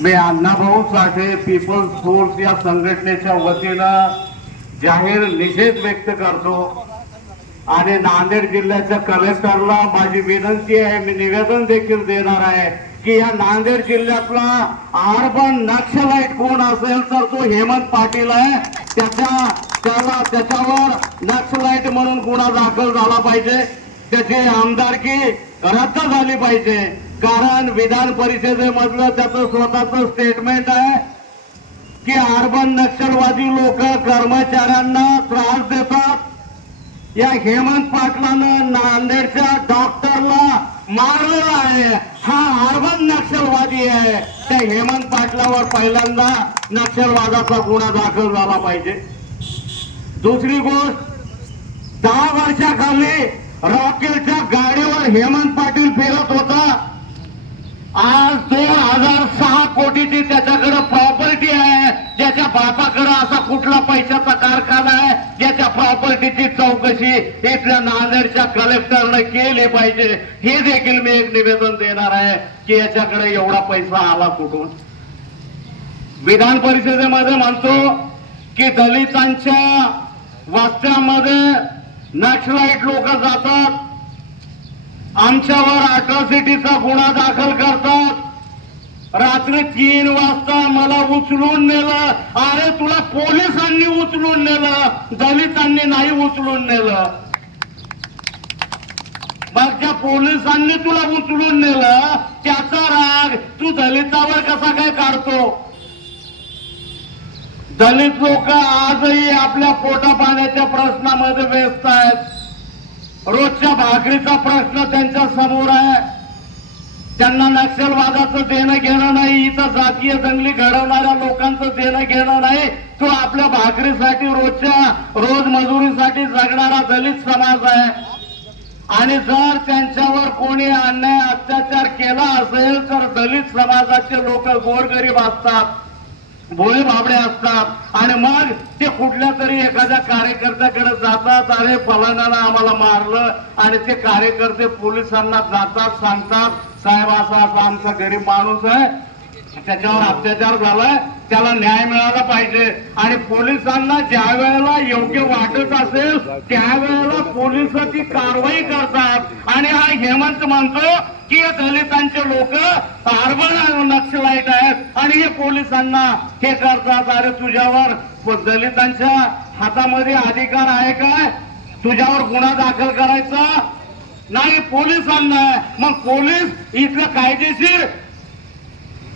मी Annabhau Sathe people's force या संघटनेच्या वतीनं जाहीर निषेध व्यक्त करतो आणि नांदेड जिल्ह्याच्या कलेक्टरला माझी विनंती आहे मी निवेदन देखील देणार आहे की या नांदेड जिल्ह्यातला अर्बन नक्षलाईट कोण असेल तर तो हेमंत पाटील आहे. त्याच्या त्याला त्याच्यावर नक्षलाईट म्हणून गुन्हा दाखल झाला पाहिजे. त्याची आमदारकी रद्द झाली पाहिजे. कारण विधान परिषदेमधलं त्याचं स्वतःच स्टेटमेंट आहे की अर्बन नक्षलवादी लोक कर्मचाऱ्यांना त्रास देतात. या हेमंत पाटलानं नांदेडच्या डॉक्टरला मारलेला आहे. हा अर्बन नक्षलवादी आहे. त्या हेमंत पाटलावर पहिल्यांदा नक्षलवादाचा गुन्हा दाखल झाला पाहिजे. दुसरी गोष्ट दहा वर्षाखाली रॉकेलच्या गाडीवर हेमंत पाटील फिरत होता. आज दोन हजार सहा कोटीची त्याच्याकडे प्रॉपर्टी आहे. ज्याच्या बापाकडे असा कुठला पैशाचा कारखाना आहे. ज्याच्या प्रॉपर्टीची चौकशी इथल्या नांदेडच्या कलेक्टरने केली पाहिजे. हे देखील मी एक निवेदन देणार आहे की याच्याकडे एवढा पैसा आला कुठून? विधान परिषदेमध्ये म्हणतो की दलितांच्या वास्त्यामध्ये नक्षलाईट लोक जातात. आमच्यावर अट्रॉसिटीचा गुन्हा दाखल करतात. रात्री तीन वाजता मला उचलून नेलं. अरे तुला पोलिसांनी उचलून नेलं. दलितांनी नाही उचलून नेलं. मग ज्या पोलिसांनी तुला उचलून नेलं त्याचा राग तू दलितावर कसा काय काढतो? दलित लोक आजही आपल्या पोटा पाण्याच्या प्रश्नामध्ये व्यस्त आहेत. रोजच्या भाकरीचा प्रश्न त्यांच्यासमोर आहे. त्यांना नक्षलवादाचं देणं घेणं नाही इथं जातीय दंगली घडवणाऱ्या लोकांचं देणं घेणं नाही. तो आपल्या भाकरीसाठी रोजच्या रोज मजुरीसाठी जगणारा दलित समाज आहे. आणि जर त्यांच्यावर कोणी अन्याय अत्याचार केला असेल तर दलित समाजाचे लोक गोरगरीब असतात. भोळे बाबडे असतात. आणि मग ते कुठल्या तरी एखाद्या कार्यकर्त्याकडे जातात अरे फलाण्यानं आम्हाला मारलं आणि ते कार्यकर्ते पोलिसांना जातात सांगतात साहेब असा असा आमचा गरीब माणूस आहे. त्याच्यावर अत्याचार झालाय त्याला न्याय मिळाला पाहिजे. आणि पोलिसांना ज्या वेळेला योग्य वाटत असेल त्यावेळेला पोलीस ती कारवाई करतात. आणि हा हेमंत म्हणतो की हे दलितांचे लोक कार्बन नक्षलाईट आहेत. आणि हे पोलिसांना हे करतात. अरे तुझ्यावर दलितांच्या हातामध्ये अधिकार आहे काय? तुझ्यावर गुन्हा दाखल करायचा? नाही पोलिसांना. मग पोलीस इथलं कायदेशीर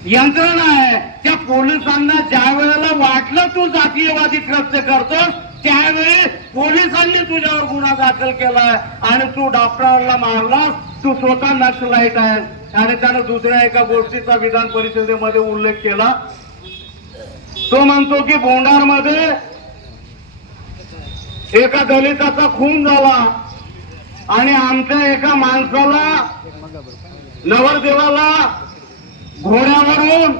यंत्रणा आहे त्या पोलिसांना ज्या वेळेला वाटलं तू जातीयवादी कृत्य करतोस त्यावेळी पोलिसांनी तुझ्यावर गुन्हा दाखल केलाय आणि तू डॉक्टरला मारलास तू स्वतः नक्षलाईट आहेस. आणि त्यानं दुसऱ्या एका गोष्टीचा विधान परिषदेमध्ये उल्लेख केला. तो म्हणतो की बोंडारमध्ये एका दलिताचा खून झाला. आणि आमच्या एका माणसाला नवरदेवाला घोड्यावरून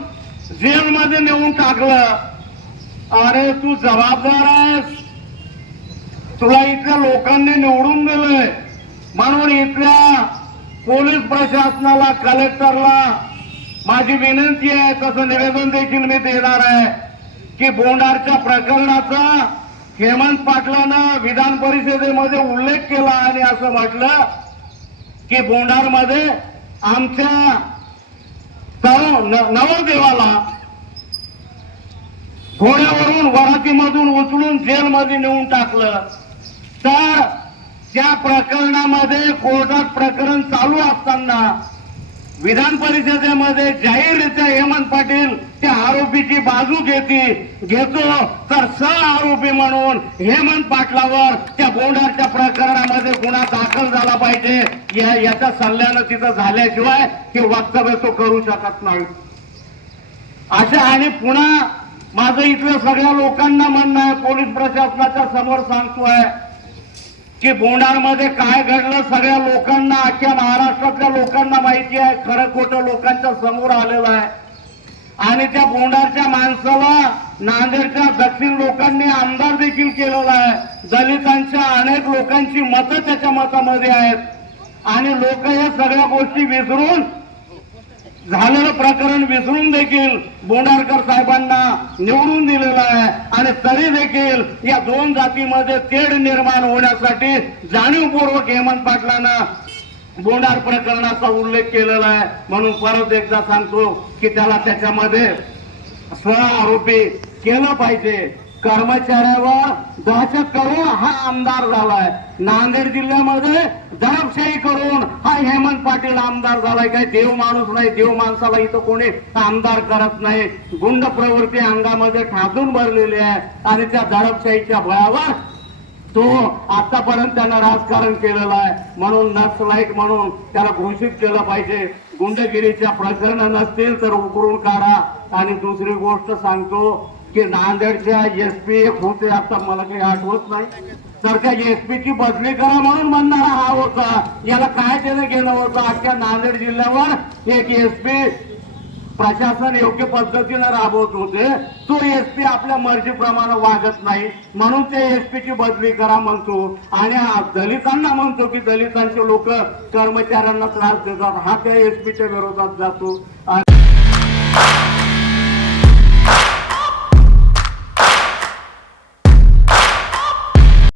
जेलमध्ये नेऊन टाकलं. अरे तू जबाबदार आहेस. तुला इथल्या लोकांनी निवडून दिलंय. म्हणून इथल्या पोलीस प्रशासनाला कलेक्टरला माझी विनंती आहे तसं निवेदन देखील मी देणार आहे की बोंडारच्या प्रकरणाचा हेमंत पाटलानं विधान परिषदेमध्ये उल्लेख केला आणि असं म्हटलं की बोंडारमध्ये आमच्या नवरदेवाला घोड्यावरून वरातीमधून उचलून जेलमध्ये नेऊन टाकलं. तर त्या प्रकरणामध्ये कोर्टात प्रकरण चालू असताना विधान परिषदेमध्ये जाहीररित्या हेमंत पाटील त्या आरोपीची बाजू घेते घेतो. तर सह आरोपी म्हणून हेमंत पाटलावर त्या बोंडारच्या प्रकरणामध्ये गुन्हा दाखल झाला पाहिजे. या याच्या सल्ल्यानं तिथं झाल्याशिवाय हे वक्तव्य तो करू शकत नाही. अशा आणि पुन्हा माझं इथल्या सगळ्या लोकांना म्हणणं आहे पोलीस प्रशासनाच्या समोर सांगतोय की बोंडारमध्ये काय घडलं सगळ्या लोकांना अख्ख्या महाराष्ट्रातल्या लोकांना माहिती आहे खरं खोटं लोकांच्या समोर आलेलं आहे. आणि त्या बोंडारच्या माणसाला नांदेडच्या दक्षिण लोकांनी आमदार देखील केलेला आहे. दलितांच्या अनेक लोकांची मतं त्याच्या मतामध्ये आहेत. आणि लोक या सगळ्या गोष्टी विसरून झालेलं प्रकरण विसरून देखील बोंडारकर साहेबांना निवडून दिलेलं आहे. आणि तरी देखील या दोन जातीमध्ये तेढ निर्माण होण्यासाठी जाणीवपूर्वक हेमंत पाटलांना बोंडार प्रकरणाचा उल्लेख केलेला आहे. म्हणून परत एकदा सांगतो की त्याला त्याच्यामध्ये स्व आरोपी केलं पाहिजे. कर्मचाऱ्यावर दहशत करून हा आमदार झालाय. नांदेड जिल्ह्यामध्ये दडपशाही करून हा हेमंत पाटील आमदार झालाय. काय देव माणूस नाही देव माणसाला इथं कोणी आमदार करत नाही. गुंड प्रवृत्ती अंगामध्ये ठाकून भरलेली आहे. आणि त्या दडपशाहीच्या भयावर तो आतापर्यंत त्यानं राजकारण केलेलं आहे. म्हणून नक्सलाईट म्हणून त्याला घोषित केलं पाहिजे. गुंडगिरीच्या प्रकरण नसतील तर उकरून काढा. आणि दुसरी गोष्ट सांगतो की नांदेडच्या एस पी एक होते आता मला काही आठवत नाही. तर त्या एसपी ची बदली करा म्हणून म्हणणारा हा होता. याला काय त्यानं गेलं होतं? आजच्या नांदेड जिल्ह्यावर एक एस पी प्रशासन योग्य पद्धतीनं राबवत होते. तो एस पी आपल्या मर्जीप्रमाणे वागत नाही. म्हणून ते एस ची बदली करा म्हणतो. आणि दलितांना म्हणतो की दलितांचे लोक कर्मचाऱ्यांना त्रास देतात. हा त्या एसपीच्या विरोधात जातो. आणि